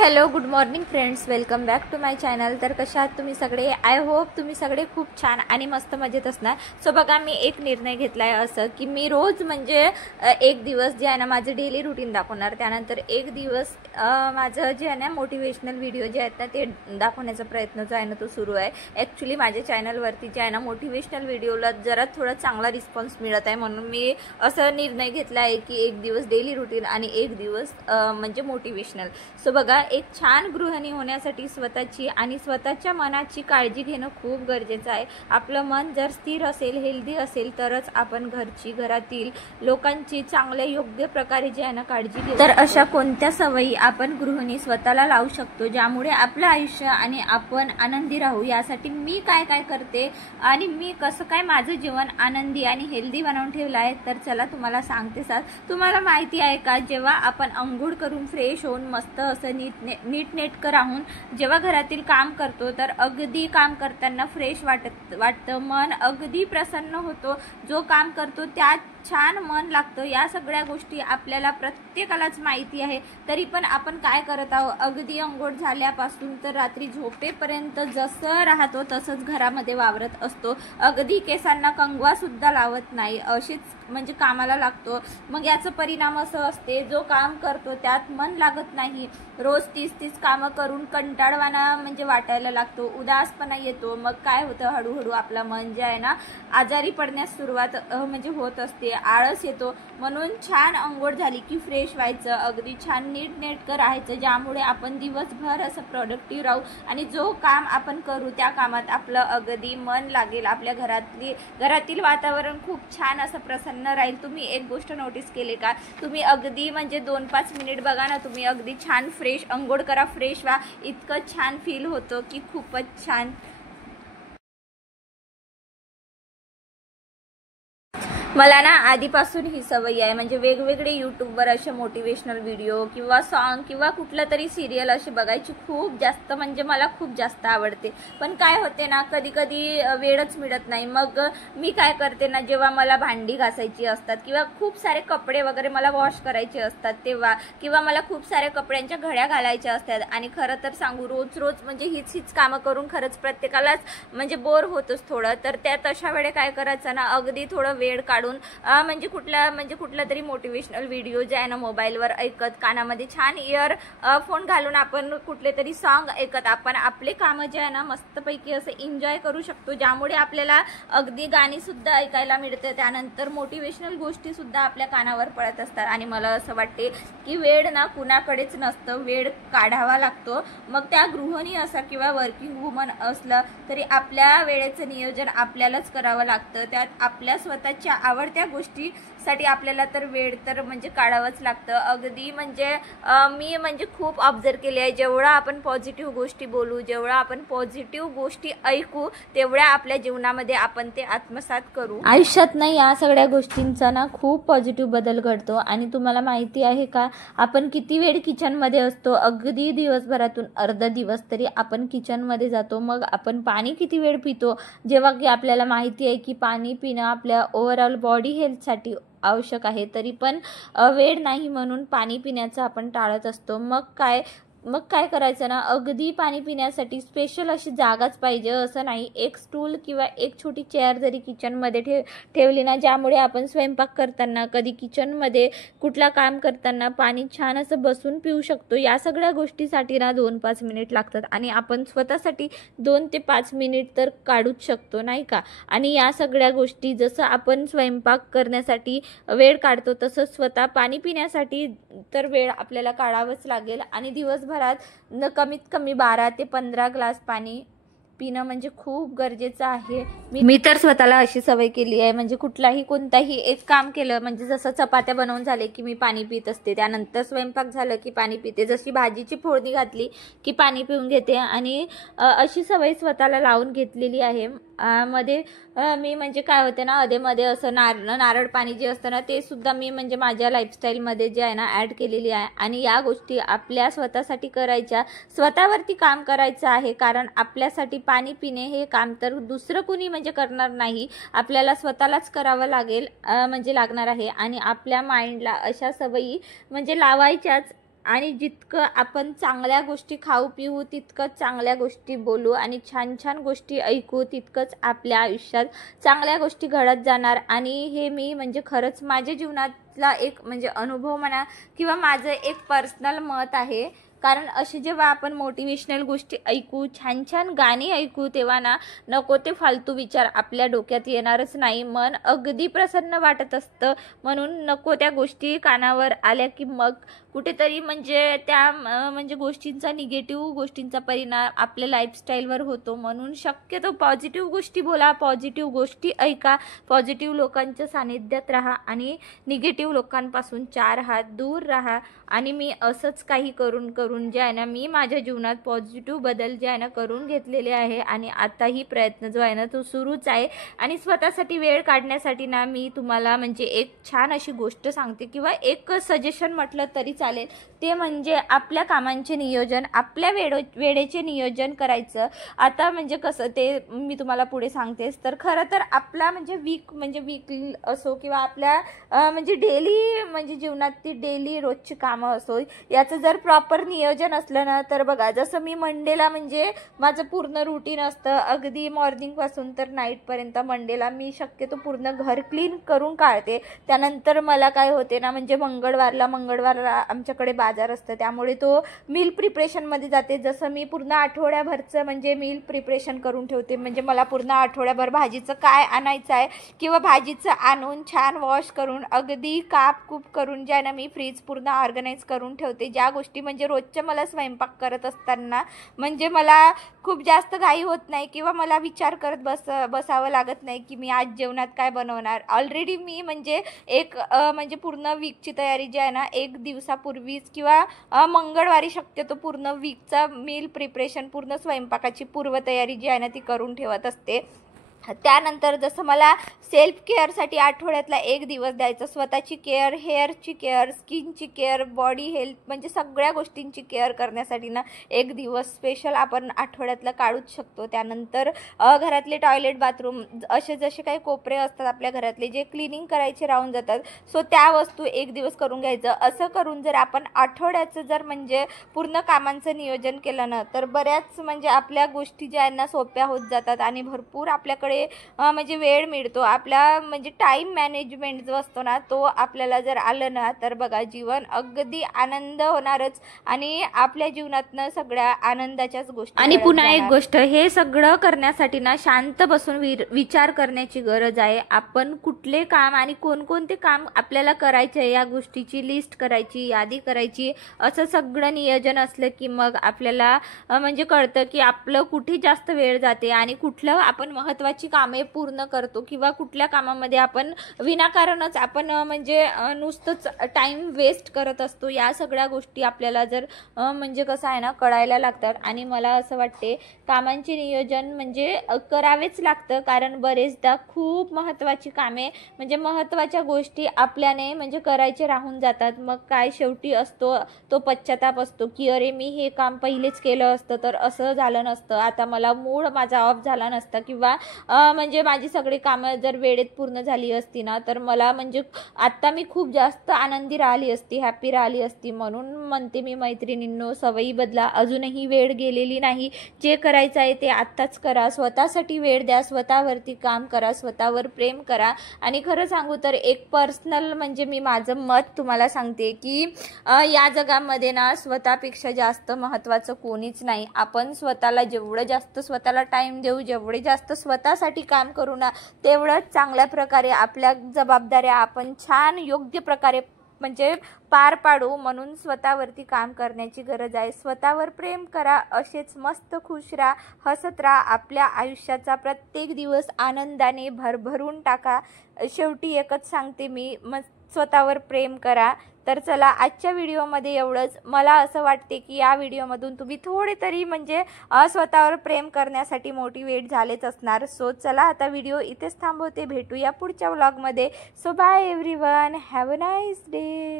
Hello good morning friends, welcome back to my channel. तर कशा आहात तुम्ही सगळे? आय होप तुम्ही सगळे खूप छान आणि मस्त मजेत असणार। सो बघा, मी एक निर्णय घेतलाय असं की मी रोज म्हणजे एक दिवस जे आहे ना माझं डेली रुटीन दाखवणार, त्यानंतर एक दिवस माझं जे आहे ना मोटिवेशनल व्हिडिओ जे आहेत ना ते दाखवण्याचा प्रयत्न जो आहे ना तो सुरू आहे। ॲक्च्युली माझ्या चॅनलवरती जे आहे ना मोटिवेशनल व्हिडिओला जरा थोडा चांगला रिस्पॉन्स मिळत आहे, म्हणून मी असं निर्णय घेतला आहे की एक दिवस डेली रुटीन आणि एक दिवस म्हणजे मोटिवेशनल। सो बघा, एक छान गृहिणी होण्यासाठी स्वतःची आणि स्वतःच्या मनाची काळजी घेणं खूप गरजेचं आहे। आपलं मन जर स्थिर असेल, हेल्दी असेल, तरच आपण घरची, घरातील लोकांची चांगल्या योग्य प्रकारे जे आहे ना काळजी घेऊ। तर अशा कोणत्या सवयी आपण गृहिणी स्वतःला लावू शकतो ज्यामुळे आपलं आयुष्य आणि आपण आनंदी राहू? यासाठी मी काय काय करते आणि मी कसं काय माझं जीवन आनंदी आणि हेल्दी बनवून ठेवलं आहे, तर चला तुम्हाला सांगते साथ। तुम्हाला माहिती आहे का, जेव्हा आपण अंघोळ करून फ्रेश होऊन मस्त असं नीटनेटकं राहून जेव्हा घरातील काम करतो, तर अगदी काम करताना फ्रेश वाटतं, मन अगदी प्रसन्न होतो। जो काम करतो त्यात छान मन लागतं। या सगळ्या गोष्टी आपल्याला प्रत्येकालाच माहिती आहे, तरी पण आपण काय करत आहोत? अगदी अंघोळ झाल्यापासून तर रात्री झोपेपर्यंत जसं राहतो तसंच घरामध्ये वावरत असतो। अगदी केसांना कंगवा सुद्धा लावत नाही, अशीच म्हणजे कामाला लागतो। मग याचा परिणाम असं असते, जो काम करतो त्यात मन लागत नाही, रोज तीच कामं करून कंटाळवाणा म्हणजे वाटायला लागतो, उदासपणा येतो। मग काय होतं, हळूहळू आपला मन जे आहे ना आजारी पडण्यास सुरुवात म्हणजे होत असते, आळस येतो। म्हणून छान अंघोळ झाली की फ्रेश व्हायचं, अगदी छान नीटनेटकं राहायचं, ज्यामुळे आपण दिवसभर असं प्रोडक्टिव्ह राहू आणि जो काम आपण करू त्या कामात आपलं अगदी मन लागेल। आपल्या घरातील वातावरण खूप छान असं प्रसन्न राहील। तुम्ही एक गोष्ट नोटीस केली का? तुम्ही अगदी म्हणजे 2-5 मिनिट बघा ना, तुम्ही अगदी छान फ्रेश अंघोळ करा, फ्रेश व्हा, इतकं छान फील होतं की खूपच छान। मला ना आधीपासून ही सवय आहे, म्हणजे वेगवेगळे यूट्यूबवर असे मोटिवेशनल व्हिडिओ किंवा सॉन्ग किंवा कुठलं तरी सिरियल असे बघायची खूप जास्त म्हणजे मला खूप जास्त आवडते। पण काय होते ना, कधी कधी वेळच मिळत नाही। मग मी काय करते ना, जेव्हा मला भांडी घासायची असतात किंवा खूप सारे कपडे वगैरे मला वॉश करायचे असतात तेव्हा, किंवा मला खूप साऱ्या कपड्यांच्या घड्या घालायच्या असतात, आणि खरं तर सांगू रोज म्हणजे हीच कामं करून खरंच प्रत्येकालाच म्हणजे बोर होतच थोडं। तर त्यात अशा वेळे काय करायचं ना, अगदी थोडं वेळ काढून म्हणजे कुठला तरी मोटिवेशनल व्हिडिओ जे आहे ना मोबाईलवर ऐकत, कानामध्ये छान इयर फोन घालून आपण कुठले तरी सॉन्ग ऐकत आपण आपले कामं जे आहे ना मस्तपैकी असं एन्जॉय करू शकतो, ज्यामुळे आपल्याला अगदी गाणी सुद्धा ऐकायला मिळते, त्यानंतर मोटिवेशनल गोष्टी सुद्धा आपल्या कानावर पडत असतात। आणि मला असं वाटते की वेळ ना कुणाकडेच नसतं, वेळ काढावा लागतो। मग त्या गृहिणी असा किंवा वर्किंग वुमन असलं तरी आपल्या वेळेचं नियोजन आपल्यालाच करावं लागतं। त्यात आपल्या स्वतःच्या आवडत्या गोष्टीसाठी आपल्याला तर वेळ तर म्हणजे काढावंच लागतं। अगदी म्हणजे मी म्हणजे खूप ऑब्झर्व केले आहे, जेवढा आपण पॉझिटिव्ह गोष्टी बोलू, जेवढा आपण पॉझिटिव्ह गोष्टी ऐकू, तेवढ्या आपल्या जीवनामध्ये आपण ते आत्मसात करू। आयुष्यात ना या सगळ्या गोष्टींचा ना खूप पॉझिटिव्ह बदल घडतो। आणि तुम्हाला माहिती आहे का, आपण किती वेळ किचनमध्ये असतो? अगदी दिवसभरातून अर्धा दिवस तरी आपण किचनमध्ये जातो। मग आपण पाणी किती वेळ पितो? जेव्हा की आपल्याला माहिती आहे की पाणी पिणं आपल्या ओव्हरऑल बॉडी हेल्थसाठी आवश्यक आहे, तरी पण वेळ नाही म्हणून पाणी पिण्याचं आपण टाळत असतो। मग काय करायचं ना, अगदी पाणी पिण्यासाठी स्पेशल अशी जागाच पाहिजे असं नाही, एक स्टूल किंवा एक छोटी चेअर जरी किचनमध्ये ठेवली ना, ज्यामुळे आपण स्वयंपाक करताना, कधी किचनमध्ये कुठला काम करताना पाणी छान असं बसून पिऊ शकतो। या सगळ्या गोष्टीसाठी ना 2-5 मिनिट लागतात, आणि आपण स्वतःसाठी 2 ते 5 मिनिट तर काढूच शकतो, नाही का? आणि या सगळ्या गोष्टी जसं आपण स्वयंपाक करण्यासाठी वेळ काढतो, तसंच स्वतः पाणी पिण्यासाठी तर वेळ आपल्याला काढावंच लागेल। आणि दिवसभरात कमीत कमी 12 ते 15 ग्लास पाणी पिणं म्हणजे खूप गरजेचं आहे। मी तर स्वतःला अशी सवय केली आहे, म्हणजे कोणताही एक काम केलं, म्हणजे जसं चपात्या बनवून झाले की मी पाणी पित असते, त्यानंतर स्वयंपाक झालं की पाणी पिते, जशी भाजीची फोडणी घातली की पाणी पिऊन घेते, आणि अशी सवय स्वतःला लावून घेतलेली आहे। मध्ये मी म्हणजे काय होते ना, अधेमध्ये असं नारळ पाणी जे असतं ना ते सुद्धा मी म्हणजे माझ्या लाईफस्टाईलमध्ये जे आहे ना ॲड केलेली आहे। आणि या गोष्टी आपल्या स्वतःसाठी करायच्या, स्वतःवरती काम करायचं आहे, कारण आपल्यासाठी पाणी पिणे हे काम तर दुसरं कुणी म्हणजे करणार नाही, आपल्याला स्वतःलाच करावं लागणार आहे। आणि आपल्या माइंडला अशा सवयी म्हणजे लावायच्याच आणि जितकं आपण चांगल्या गोष्टी खाऊ पिऊ तितकंच चांगल्या गोष्टी बोलू आणि छान छान गोष्टी ऐकू तितकंच आपल्या आयुष्यात चांगल्या गोष्टी घडत जाणार। आणि हे मी म्हणजे खरंच माझ्या जीवनातला एक म्हणजे अनुभव म्हणा किंवा माझं एक पर्सनल मत आहे। कारण असे जेव्हा आपण मोटिवेशनल गोष्टी ऐकू छान छान गाणी ऐकू तेव्हा ना नको ते फालतू विचार आपल्या डोक्यात येणारच नाही, मन अगदी प्रसन्न वाटत असतं। म्हणून नको त्या गोष्टी कानावर आल्या की मग कुठेतरी म्हणजे त्या म्हणजे गोष्टींचा निगेटिव्ह गोष्टींचा परिणाम आपल्या लाईफस्टाईलवर होतो। म्हणून शक्यतो पॉझिटिव्ह गोष्टी बोला, पॉझिटिव्ह गोष्टी ऐका, पॉझिटिव्ह लोकांच्या सानिध्यात राहा आणि निगेटिव्ह लोकांपासून 4 हात दूर राहा। आणि मी असंच काही करून जे आहे ना मी माझ्या जीवनात पॉझिटिव्ह बदल जे आहे ना करून घेतलेले आहे आणि आताही प्रयत्न जो आहे ना तो सुरूच आहे। आणि स्वतःसाठी वेळ काढण्यासाठी ना मी तुम्हाला म्हणजे एक छान अशी गोष्ट सांगते किंवा एक सजेशन म्हटलं तरी चालेल, ते म्हणजे आपल्या कामांचे नियोजन, आपल्या वेळेचे नियोजन करायचं। आता म्हणजे कसं ते मी तुम्हाला पुढे सांगतेच, तर खरं तर आपला म्हणजे वीक असो किंवा आपल्या म्हणजे डेली म्हणजे जीवनात ती डेली रोजची कामं असो, याचं जर प्रॉपर नियोजन असलं ना तर बघा जसं मी मंडेला म्हणजे माझं पूर्ण रुटीन असतं अगदी मॉर्निंगपासून तर नाईटपर्यंत। मंडेला मी शक्यतो पूर्ण घर क्लीन करून काढते। त्यानंतर मला काय होते ना म्हणजे मंगळवारला आमच्याकडे बाजार असतं, त्यामुळे तो मील प्रिपरेशनमध्ये जाते। जसं मी पूर्ण आठवड्याभरचं म्हणजे मील प्रिपरेशन करून ठेवते, म्हणजे मला पूर्ण आठवड्याभर भाजीचं काय आणायचं आहे किंवा भाजीचं आणून छान वॉश करून अगदी कापकूप करून जे आहे ना मी फ्रीज पूर्ण ऑर्गनाईज करून ठेवते। ज्या गोष्टी म्हणजे रोजच्या मला स्वयंपाक करत असताना म्हणजे मला खूप जास्त घाई होत नाही किंवा मला विचार करत बसावं लागत नाही की मी आज जेवणात काय बनवणार। ऑलरेडी मी म्हणजे एक म्हणजे पूर्ण वीकची तयारी जी आहे ना एक दिवसापूर्वीच किंवा मंगळवारी शक्यतो पूर्ण वीकचा मील प्रिपरेशन पूर्ण स्वयंपाकाची पूर्वतयारी जी आहे ना ती करून ठेवत असते। त्यानंतर जसं मला सेल्फ केअरसाठी आठवड्यातला 1 दिवस द्यायचा, स्वतःची केअर, हेअरची केअर, स्किनची केअर, बॉडी हेल्थ म्हणजे सगळ्या गोष्टींची केअर करण्यासाठी ना 1 दिवस स्पेशल आपण आठवड्यातला काढूच शकतो। त्यानंतर घरातले टॉयलेट बाथरूम असे जसे काही कोपरे असतात आपल्या घरातले जे क्लिनिंग करायचे राहून जातात, सो त्या वस्तू 1 दिवस करून घ्यायचं। असं करून जर आपण आठवड्याचं जर म्हणजे पूर्ण कामांचं नियोजन केलं ना तर बऱ्याच म्हणजे आपल्या गोष्टी ज्या आहेत ना सोप्या होत जातात आणि भरपूर आपल्याकडे म्हणजे वेळ मिळतो। आपला म्हणजे टाइम मॅनेजमेंट जो असतो ना तो आपल्याला जर आलं ना तर बघा जीवन अगदी आनंद होणारच आणि आपल्या जीवनातनं सगळ्या आनंदाच्याच गोष्टी। आणि पुन्हा एक गोष्ट, हे सगळं करण्यासाठी ना शांत बसून विचार करण्याची गरज आहे। आपण कुठले काम आणि कोणकोणते काम आपल्याला करायचे या गोष्टीची लिस्ट करायची, यादी करायची। असं सगळं नियोजन असलं की मग आपल्याला म्हणजे कळतं की आपलं कुठे जास्त वेळ जाते आणि कुठलं आपण महत्त्वाची कामे पूर्ण करतो किंवा कुठल्या कामामध्ये आपण विनाकारणच आपण म्हणजे नुसतंच टाइम वेस्ट करत असतो। या सगळ्या गोष्टी आपल्याला जर म्हणजे कसं आहे ना कळायला लागतात। आणि मला असं वाटते कामांचे नियोजन म्हणजे करावेच लागतं, कारण बरेचदा खूप महत्त्वाची कामे म्हणजे महत्त्वाच्या गोष्टी आपल्याने म्हणजे करायचे राहून जातात। मग काय शेवटी असतो तो पश्चाताप असतो की अरे मी हे काम पहिलेच केलं असतं तर असं झालं नसतं, आता मला मूड माझा ऑफ झाला नसता किंवा म्हणजे माझी सगळी कामं जर वेळेत पूर्ण झाली असती ना तर मला म्हणजे आत्ता मी खूप जास्त आनंदी राहिली असती, हॅपी राहिली असती। म्हणून म्हणते मी मैत्रिणींनो, सवयी बदला, अजूनही वेळ गेलेली नाही। जे करायचं आहे ते आत्ताच करा, स्वतःसाठी वेळ द्या, स्वतःवरती काम करा, स्वतःवर प्रेम करा। आणि खरं सांगू तर एक पर्सनल म्हणजे मी माझं मत तुम्हाला सांगते की या जगामध्ये ना स्वतःपेक्षा जास्त महत्त्वाचं कोणीच नाही। आपण स्वतःला जेवढं जास्त स्वतःला टाइम देऊ, जेवढे जास्त स्वतःसाठी काम करू ना तेवढंच चांगल्या प्रकारे आपल्या जबाबदाऱ्या आपण छान योग्य प्रकारे म्हणजे पार पाडू। म्हणून स्वतःवरती काम करण्याची गरज आहे। स्वतःवर प्रेम करा, असेच मस्त खुश राहा, हसत राहा, आपल्या आयुष्याचा प्रत्येक दिवस आनंदाने भरभरून टाका। शेवटी एकच सांगते मी, स्वतःवर प्रेम करा। तर चला आजच्या व्हिडिओमध्ये एवढंच। मला असं वाटते की या व्हिडिओमधून तुम्ही थोडे तरी म्हणजे स्वतःवर प्रेम करण्यासाठी मोटिवेट झालेच असणार। सो चला आता व्हिडिओ इथेच थांबवते, भेटूया पुढच्या व्लॉगमध्ये। So bye everyone, have a nice day.